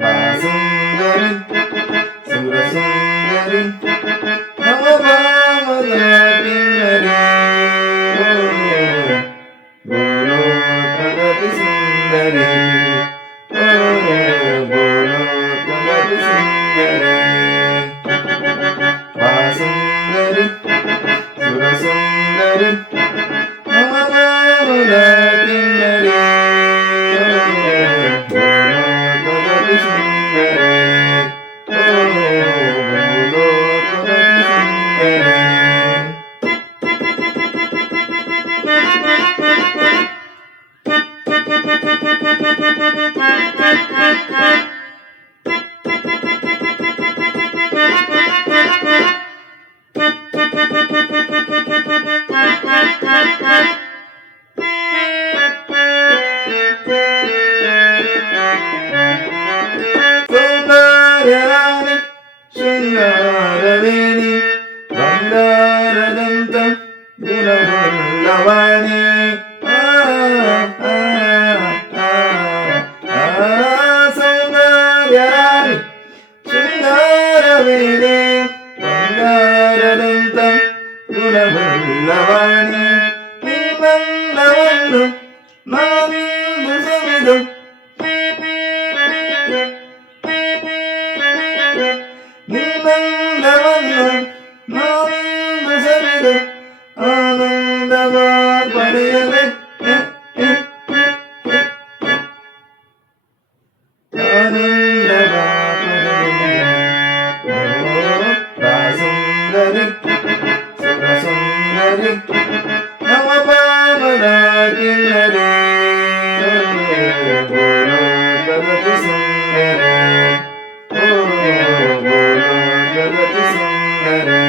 ಬಾಸುಂದರಿ ಸುರಸುಂದರಿ ನವಭಾಮದ ಕಿನ್ನರಿ ಬೋಲೋ ಪ್ರಗತಿ ಸುಂದರಿ ಬೋಲೋ ಪ್ರಗತಿ ಸುಂದರಿ ಬಾಸುಂದರಿ ಸುರಸುಂದರಿ ನವಭಾಮದ ಕಿನ್ನರಿ ಸೌಂದರ್ಯರಾಣಿ ಶೃಂಗಾರವೇಣಿ ಬಂಗಾರದಂತ ಗುಣವುಳ್ಳವಾಣಿ ಸೌಂದರ್ಯರಾಣಿ ಶೃಂಗಾರವೇಣಿ ಬಂಗಾರದಂತ ಗುಣವುಳ್ಳವಾಣಿ ನಿಮ್ಮನ್ನವನ್ನು ನಾವಿಂದು ಸವಿದು ನಿನ್ನಂದವನ್ನು ನಾವಿಂದು ಸವಿದು ಆನಂದವ ಪಡೆಯಲೆ ಆನಂದವ ಪಡೆಯಲೆ ಸುಂದರಿ ಸುರಸುಂದರಿ ನವಭಾಮದ ಕಿನ್ನರಿ ಬೋಲೋ ಪ್ರಗತಿ ಸುಂದರಿ ಬೋಲೋ ಪ್ರಗತಿ ಸುಂದರಿ